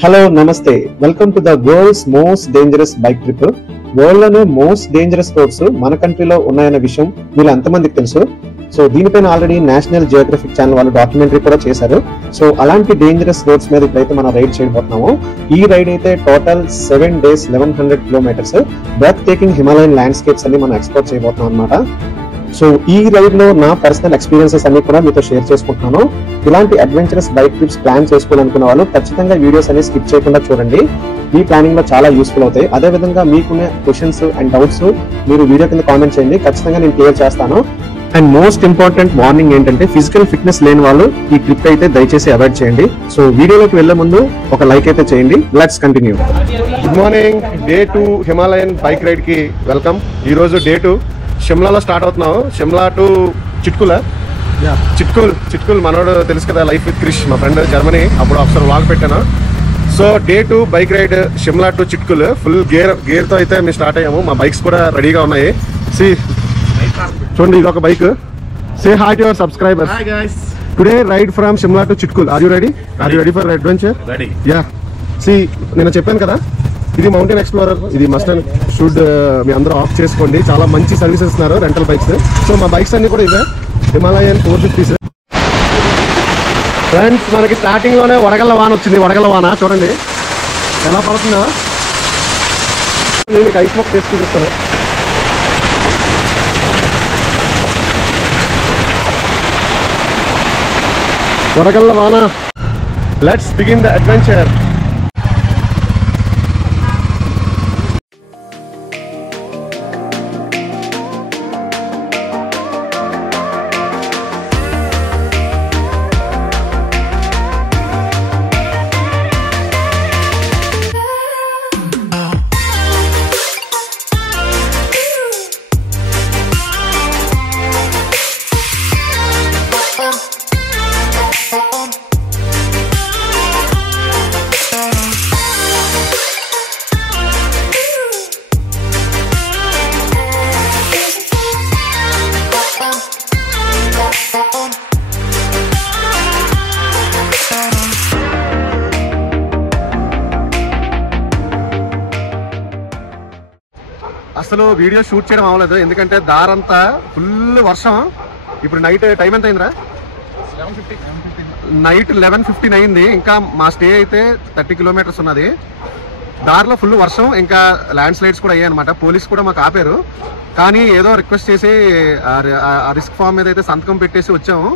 Hello నమస్తే, welcome to the world's most dangerous bike trip. World లోనే most dangerous roads మన కంట్రీలో ఉన్నాయన్న విషయం మీరు ఎంతమందికి తెలుసు? సో దీనిపైన ఆల్రెడీ నేషనల్ జియోగ్రఫిక్ ఛానల్ వాళ్ళు డాక్యుమెంటరీ కూడా చేశారు. సో అలాంటి డేంజరస్ రోడ్స్ మీద ఇప్పుడైతే మనం రైడ్ చేయబోతున్నాము. ఈ రైడ్ అయితే total 7 days 1100 kilometers breathtaking Himalayan landscapes అన్ని మనం ఎక్స్ప్లోర్ చేయబోతున్నాం అనమాట. సో ఈ రైడ్ లో నా పర్సనల్ ఎక్స్పీరియన్సెస్ అన్ని కూడా మీతో షేర్ చేసుకుంటున్నాను. ఇలాంటి అడ్వెంచరస్ బైక్ ట్రిప్స్ ప్లాన్ చేసుకోవాలనుకున్న వాళ్ళు ఖచ్చితంగా వీడియోస్ అన్ని స్కిప్ చేయకుండా చూడండి. మీ ప్లానింగ్ లో చాలా యూస్ఫుల్ అవుతాయి. అదే విధంగా మీకున్న క్వశ్చన్స్ అండ్ డౌట్స్ మీరు వీడియో కింద కామెంట్ చేయండి, ఖచ్చితంగా నేను క్లియర్ చేస్తాను. అండ్ మోస్ట్ ఇంపార్టెంట్ వార్నింగ్ ఏంటంటే ఫిజికల్ ఫిట్నెస్ లేని వాళ్ళు ఈ ట్రిప్ అయితే దయచేసి అవాయిడ్ చేయండి. సో వీడియోలోకి వెళ్లే ముందు ఒక లైక్ అయితే చేయండి. Let's continue. Good morning. Day 2 Himalayan bike ride కి వెల్కమ్. ఈ రోజు డే 2 షిమ్లాలో స్టార్ట్ అవుతున్నాం. షిమ్లా టు చిట్కుల్ మనోడు తెలుసు కదా, లైఫ్ విత్ క్రిష్, మా ఫ్రెండ్ జర్మనీ, అప్పుడు ఒకసారి వ్లాగ్ పెట్టాను. So day 2 bike ride Shimla to Chitkul. Full gear తో అయితే మేము స్టార్ట్ అయ్యాము. మా బైక్స్ కూడా రెడీగా ఉన్నాయి. చూడండి, ఇది ఒక bike. Say hi to your subscribers. Hi guys. Today ride from Shimla to Chitkul. Are you ready? For adventure? Ready. Yeah. నేను చెప్పాను కదా, ఇది మౌంటైన్ ఎక్స్ప్లోరర్. ఇది మస్ట్ అండ్ షుడ్ మీ అందరూ ఆఫ్ చేసుకోండి. చాలా మంచి సర్వీసెస్ ఇస్తున్నారు రెంటల్ బైక్స్. సో మా బైక్స్ అన్ని కూడా ఇవే హిమాలయన్ 450. ఫ్రెండ్స్, మనకి స్టార్టింగ్ లోనే వడగళ్ళ వాన వచ్చింది. వడగళ్ళ వాన చూడండి ఎలా పడుతుందో. నేను ఐస్ బాక్స్ వేసి చూపిస్తాను. వడగళ్ళ వాన. Let's begin the adventure. అసలు వీడియో షూట్ చేయడం అవ్వలేదు, ఎందుకంటే దారంతా ఫుల్ వర్షం. ఇప్పుడు నైట్ టైం ఎంత అయిందిరా? నైట్ 11:15 అయింది. ఇంకా మా స్టే అయితే 30 kilometers ఉన్నది. దారిలో ఫుల్ వర్షం, ఇంకా ల్యాండ్ స్లైడ్స్ కూడా అయ్యాయి అనమాట. పోలీస్ కూడా మాకు ఆపారు, కానీ ఏదో రిక్వెస్ట్ చేసి ఆ రిస్క్ ఫామ్ మీద అయితే సంతకం పెట్టేసి వచ్చాము,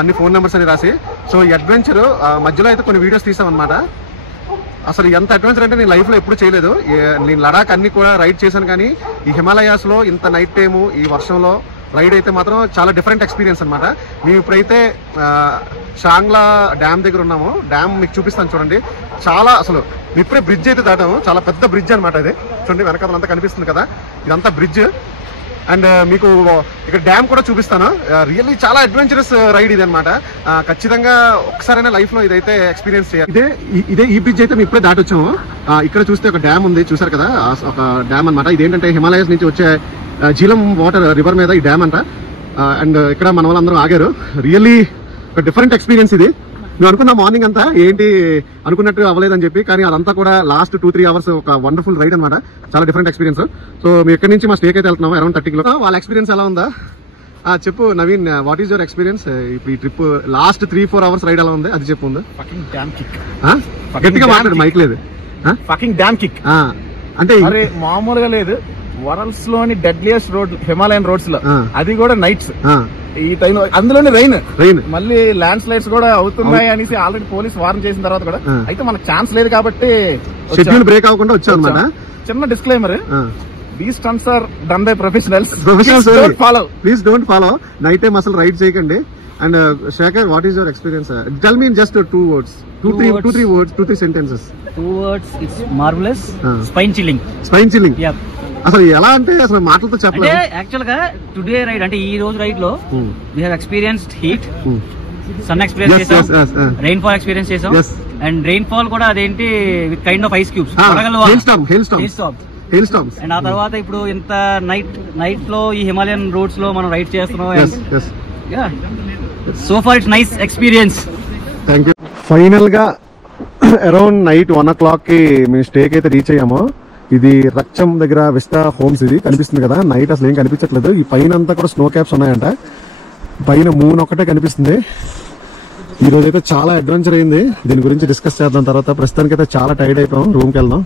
అన్ని ఫోన్ నెంబర్స్ అని రాసి. సో ఈ అడ్వెంచర్ మధ్యలో అయితే కొన్ని వీడియోస్ తీసాం అనమాట. అసలు ఎంత అడ్వెంచర్ అంటే నేను లైఫ్లో ఎప్పుడు చేయలేదు. నేను లడాక్ అన్ని కూడా రైడ్ చేశాను, కానీ ఈ హిమాలయాస్లో ఇంత నైట్ టైము ఈ వర్షంలో రైడ్ అయితే మాత్రం చాలా డిఫరెంట్ ఎక్స్పీరియన్స్ అనమాట. మేము ఇప్పుడైతే షాంగ్లా డ్యామ్ దగ్గర ఉన్నాము. డ్యామ్ మీకు చూపిస్తాను చూడండి. చాలా అసలు ఇప్పుడే బ్రిడ్జ్ అయితే దాటాము. చాలా పెద్ద బ్రిడ్జ్ అనమాట ఇది. చూడండి వెనకాలంతా కనిపిస్తుంది కదా, ఇదంతా బ్రిడ్జ్. అండ్ మీకు ఇక్కడ డ్యామ్ కూడా చూపిస్తాను. రియల్లీ చాలా అడ్వెంచరస్ రైడ్ ఇది అనమాట. ఖచ్చితంగా ఒకసారైనా లైఫ్ లో ఇదైతే ఎక్స్పీరియన్స్ చేయాలి. ఇదే ఈ బ్రిడ్జ్ అయితే మేము ఇప్పుడే దాటొచ్చాము. ఇక్కడ చూస్తే ఒక డ్యామ్ ఉంది, చూసారు కదా, ఒక డ్యామ్ అనమాట. ఇదేంటంటే హిమాలయస్ నుంచి వచ్చే జీలం వాటర్ రివర్ మీద ఈ డ్యామ్ అంట. అండ్ ఇక్కడ మన వాళ్ళందరూ ఆగారు. రియల్లీ ఒక డిఫరెంట్ ఎక్స్పీరియన్స్ ఇది. మేము అనుకున్న మార్నింగ్ అంతా ఏంటి అనుకున్నట్టు అవ్వలేదని చెప్పి, కానీ అదంతా కూడా లాస్ట్ 2-3 hours ఒక వండర్ఫుల్ రైడ్ అనమాట. చాలా డిఫరెంట్ ఎక్స్పీరియన్స్. సో మేము ఎక్కడి నుంచి మా స్టేకి అయితే వెళ్తున్నాము, అరౌండ్ 30 kilometers. వాళ్ళ ఎక్స్పీరియన్స్ ఎలా ఉందా చెప్పు Naveen. What is your experience? ఇప్పుడు ఈ ట్రిప్ లాస్ట్ 3-4 hours రైడ్ ఎలా ఉంది అది చెప్పు. గట్టిగా మాట్లాడు, మైక్ లేదు. అంటే మామూలుగా లేదు. వరల్డ్స్ లోని డెడ్లియస్ట్ రోడ్ హిమాలయన్ రోడ్స్ లో, అది కూడా నైట్స్ ఈ టైం, అందులోనే రైన్, మళ్ళీ ల్యాండ్ స్లైడ్స్ కూడా అవుతున్నాయి అనేసి ఆల్రెడీ పోలీస్ వార్న్ చేసిన తర్వాత కూడా అయితే మనకు ఛాన్స్ లేదు కాబట్టి షెడ్యూల్ బ్రేక్ అవ్వకుండా వచ్చామన్నమాట. చిన్న disclaimer, these stunts are done by professionals. Please don't follow. Night time అసలు రైడ్ చేయకండి. And Shekhar, what is your experience? Tell me in just 2 words, 2-3 sentences. 2 words, it's marvelous. Spine chilling. Yeah. అసలు ఎలా అంటే అసలు మాటలతో చెప్పలేదు. అంటే యాక్చువల్ గా టుడే రైడ్ అంటే ఈ రోజు రైడ్ లో we have experienced heat, sun experience చేసాం, రెయిన్ ఫాల్ ఎక్స్పీరియన్స్ చేసాం. అండ్ రెయిన్ ఫాల్ కూడా అదేంటి with kind of ice cubes, hail storms. And ఆ తర్వాత ఇప్పుడు ఇంత నైట్ లో ఈ హిమాలయన్ రోడ్స్ లో మనం రైడ్ చేస్తున్నాం. So far it's nice experience. Thank you. Final గా అరౌండ్ నైట్ 1 o'clock కి మేము స్టేకి అయితే రీచ్ అయ్యాము. ఇది రచ్చం దగ్గర విస్టా హోమ్స్, ఇది కనిపిస్తుంది కదా. నైట్ అసలు ఏం కనిపించట్లేదు. ఈ పైన అంతా కూడా స్నో క్యాప్స్ ఉన్నాయంట. పైన మూన్ ఒకటే కనిపిస్తుంది. ఈ రోజు అయితే చాలా అడ్వెంచర్ అయింది. దీని గురించి డిస్కస్ చేద్దాం తర్వాత. ప్రస్తుతానికి అయితే చాలా టైర్డ్ అయిపోయాం, రూమ్కి వెళ్దాం.